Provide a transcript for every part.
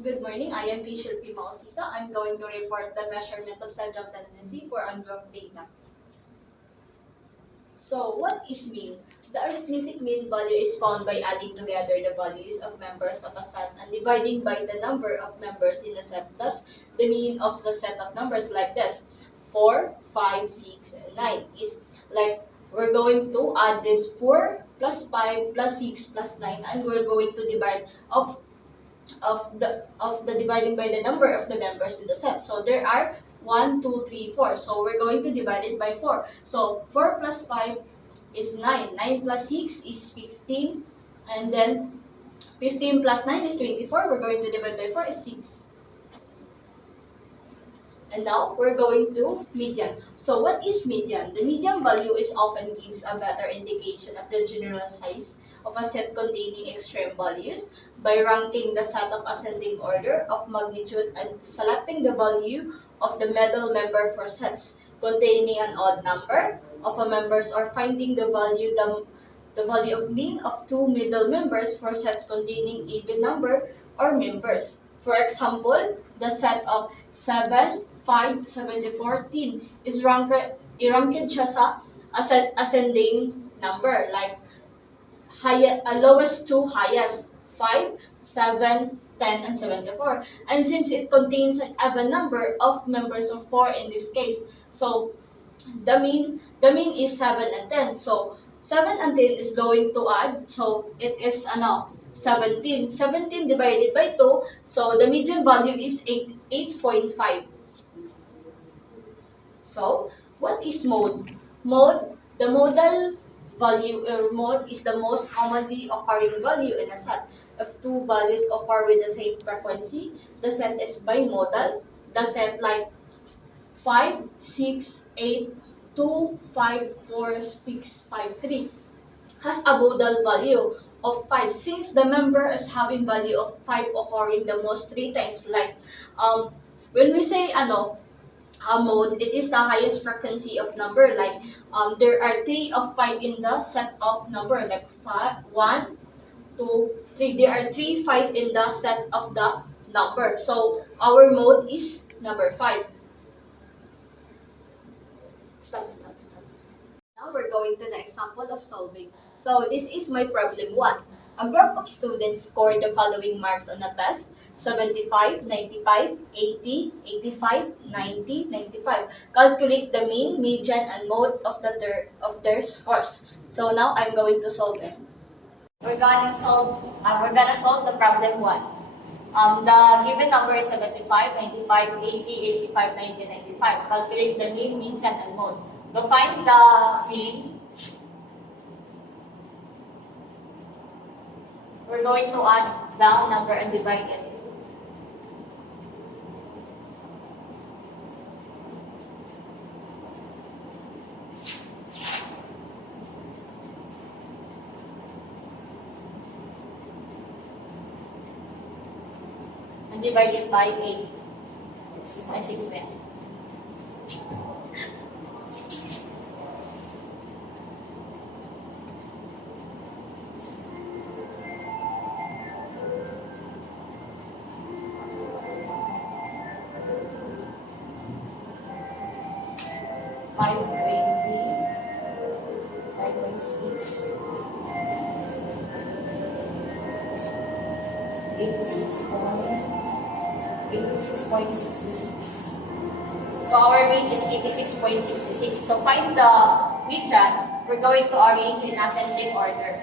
Good morning, I am P. Shilpi Mausisa. I'm going to report the measurement of central tendency for ungrouped data. So, what is mean? The arithmetic mean value is found by adding together the values of members of a set and dividing by the number of members in the set. Thus, the mean of the set of numbers like this, 4, 5, 6, and 9 is like we're going to add this 4 plus 5 plus 6 plus 9 and we're going to divide of the dividing by the number of the members in the set. So there are 1, 2, 3, 4. So we're going to divide it by 4. So 4 plus 5 is 9. 9 plus 6 is 15. And then 15 plus 9 is 24. We're going to divide by 4 is 6. And now we're going to median. So what is median? The median value is often gives a better indication of the general size of a set containing extreme values by ranking the set of ascending order of magnitude and selecting the value of the middle member for sets containing an odd number of a members or finding the value of mean of two middle members for sets containing even number or members. For example, the set of 7, 5, 7, 14 is ranked siya sa ascending number like lowest to highest 5, 7, 10, and 74. And since it contains an even number of members of 4 in this case, so the mean is 7 and 10. So 7 and 10 is going to add, so it is 17. 17 divided by 2, so the median value is 8.5. So, what is mode? The modal value or mode is the most commonly occurring value in a set. If two values occur with the same frequency, the set is bimodal. The set like 5, 6, 8, 2, 5, 4, 6, 5, 3 has a modal value of 5 since the member is having value of 5 occurring the most 3 times. Like when we say mode, it is the highest frequency of number. Like there are 3 of 5 in the set of number, like 1, 2, 3. There are 3, 5 in the set of the number. So our mode is number 5. Stop. Now we're going to the example of solving. So this is my problem 1. A group of students scored the following marks on a test: 75, 95, 80, 85, 90, 95. Calculate the mean, median, and mode of their scores. So now I'm going to solve it. We're gonna solve the problem 1. The given number is 75, 95, 80, 85, 90, 95. Calculate the mean, median, and mode. To find the mean, we're going to add the number and divide it. And divide it by 8. 6 then. Five 5.6, 86.66. So our mean is 86.66. To find the median, we're going to arrange in ascending order.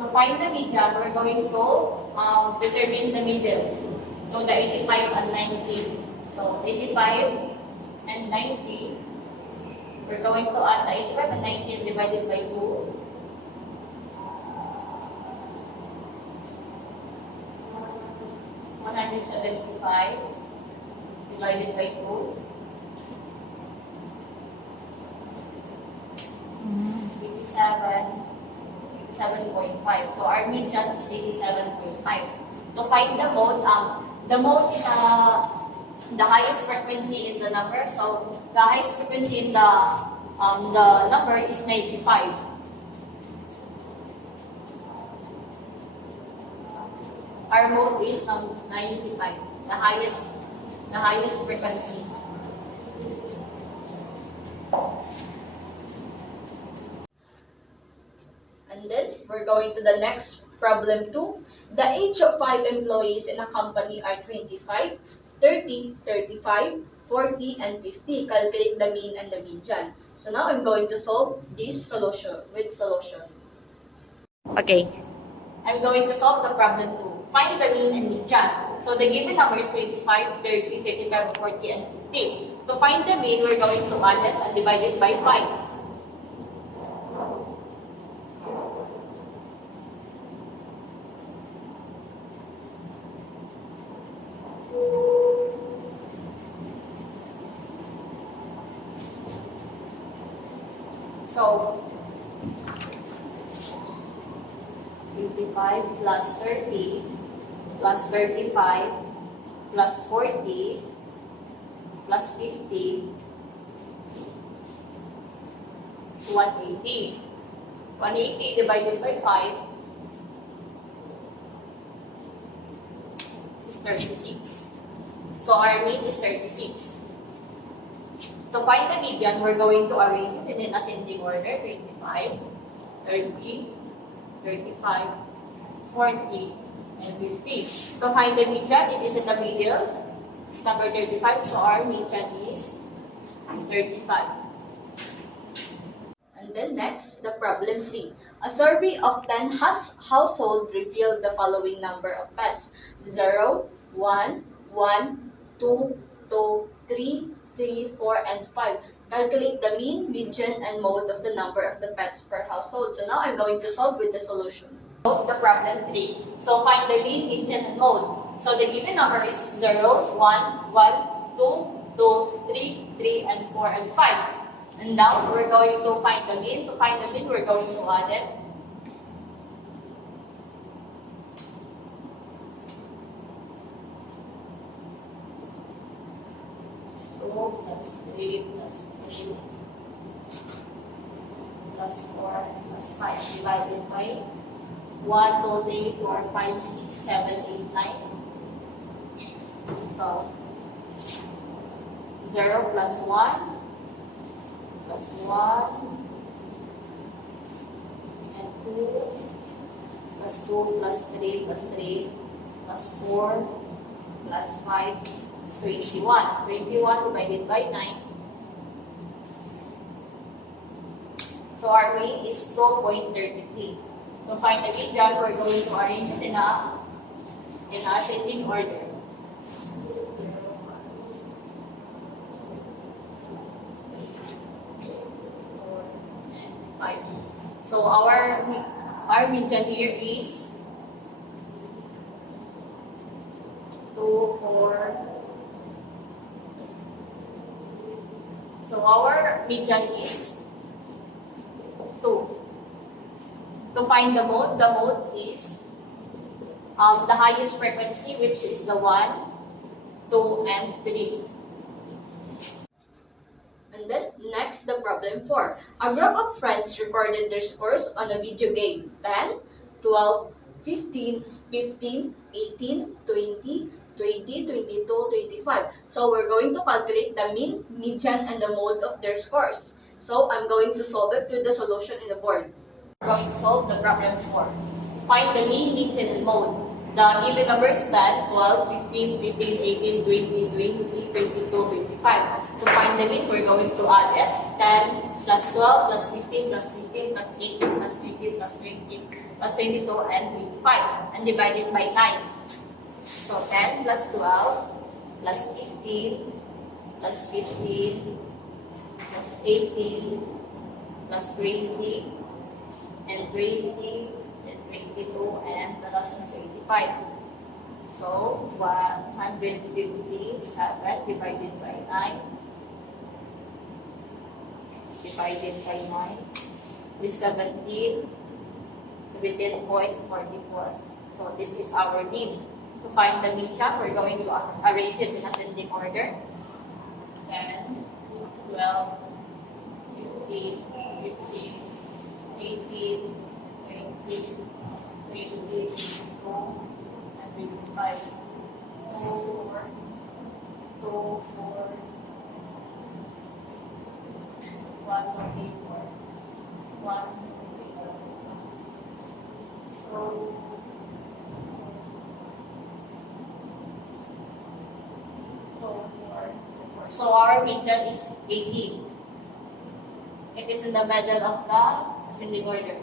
To find the median, we're going to determine the middle. So the 85 and 90. So 85 and 90, we're going to add the 85 and 90 and divide it by 2. 175 divided by 2. 87.5. So our median is 87.5. To find the mode is the highest frequency in the number. So the highest frequency in the number is 95. Our mode is 95, the highest frequency. And then we're going to the next problem 2. The age of 5 employees in a company are 25, 30, 35, 40, and 50. Calculate the mean and the median. So now I'm going to solve this solution. Okay. I'm going to solve the problem 2. Find the mean and median. So the given number is 25, 30, 35, 40, and 50. To find the mean, we're going to add it and divide it by 5. So 55 plus 30 plus 35 plus 40 plus 50 is 180. 180 divided by 5 is 36. So our mean is 36. To find the median, we're going to arrange it in an ascending order: 25, 30, 35, 40, and 50. To find the median, it is in the middle. It's number 35, so our median is 35. And then next, the problem 3. A survey of 10 households revealed the following number of pets: 0, 1, 1, 2, 2, 3, 3, 4, and 5. Calculate the mean, median, and mode of the number of the pets per household. So now I'm going to solve with the solution. Solve the problem 3. So find the mean, median, and mode. So the given number is 0, 1, 1, 2, 2, 3, 3, and 4, and 5. And now we're going to find the mean. To find the mean, we're going to add it. Plus 3 plus 3 plus 4 plus 5 divided by 1, 2, 3, 4, 5, 6, 7, 8, 9. So 0 plus 1 plus 1 and 2 plus 2 plus 3 plus 3 plus 4 plus 5 is 21. 21 divided by 9. So our mean is 2.33. To find the median, we're going to arrange it in a ascending order. So our median here is 2, 4. So our median is 2. To find the mode is the highest frequency, which is the 1, 2, and 3. And then next, the problem 4. A group of friends recorded their scores on a video game: 10, 12, 15, 15, 18, 20, 20, 22, 25. So we're going to calculate the mean, median, and the mode of their scores. So I'm going to solve it with the solution in the board. We're going to solve the problem 4. Find the mean, median, and mode. The even numbers: 10, 12, 15, 15, 18, 20, 23, 22, 25. To find the mean, we're going to add it: 10 plus 12 plus 15 plus 15 plus 18 plus 20 plus 20 plus 22 and 25, and divide it by 9. So 10 plus 12 plus 15 plus 15 plus 18 plus 20 and 20 and 22 and the last is 25. So 157 divided by 9 divided by 9 is 17. within 0.44. So this is our mean. To find the mean chunk, we're going to arrange it in ascending order. 10, 12, 15, 15, 18, 20, 22, and 25. 4, 2, 4, 1, 24, 1, 24. So, so our region is 18. It is in the middle of the ascending order.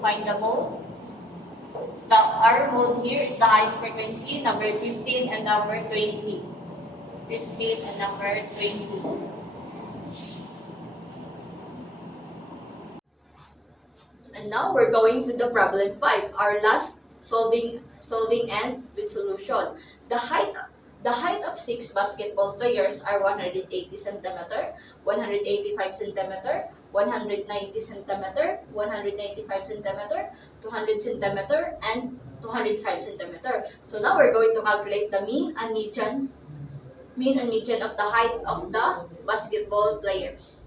Find the mode. Our mode here is the highest frequency, number 15 and number 20. 15 and number 20. And now we're going to the problem 5, our last solving and with solution. The height of 6 basketball players are 180 cm, 185 cm, 190 cm, 195 cm, 200 cm, and 205 cm. So now we're going to calculate the mean and median of the height of the basketball players.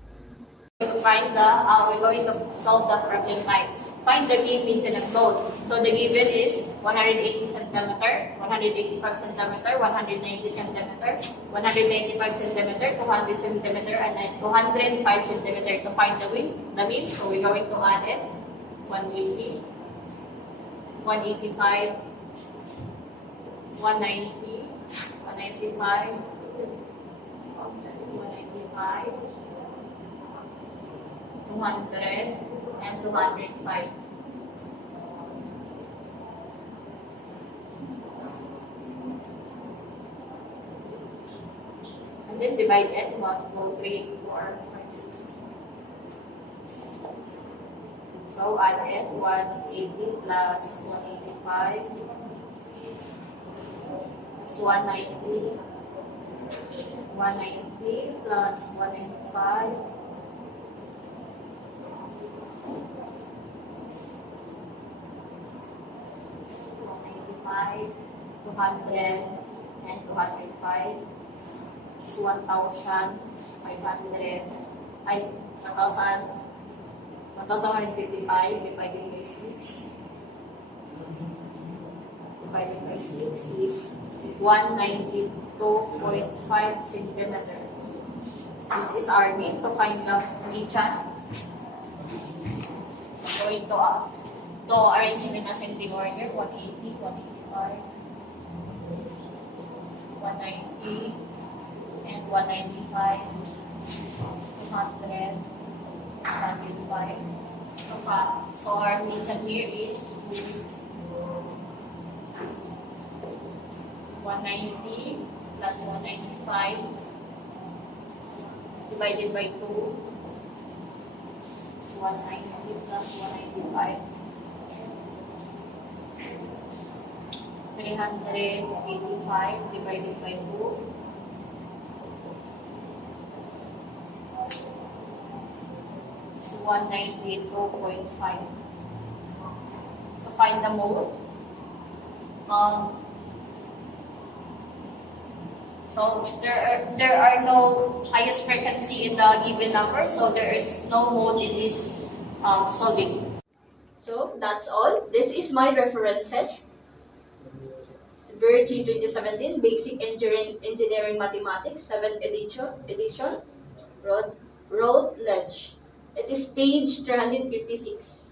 We're going to solve the problem 5. Find the mean, median, and mode. So the given is 180 cm, 185 cm, 190 cm, 195 cm, 200 cm, and then 205 cm to find the mean. So we're going to add it. 180, 185, 190, 195, 195, 200, and 205. And then divide it. 1, 2, 3, 4, 5, 6, 7. So add it. 180 plus 185 plus 190. 190 plus 195. 200 and 205 is 1,500. 1,155 divided by 6. Divided by 6 is 192.5 centimeters. This is our mean. To find the median, we're going to arrange it in ascending order. 180, 185, 190, and 195, 200, 105. So our median here is 190 plus 195 divided by 2. 190 plus 195. 385 divided by 2. Is 192.5. To find the mode, so there are no highest frequency in the given number, so there is no mode in this solving. So that's all. This is my references. Virgi 2017, Basic Engineering Mathematics, 7th edition, Routledge. It is page 356.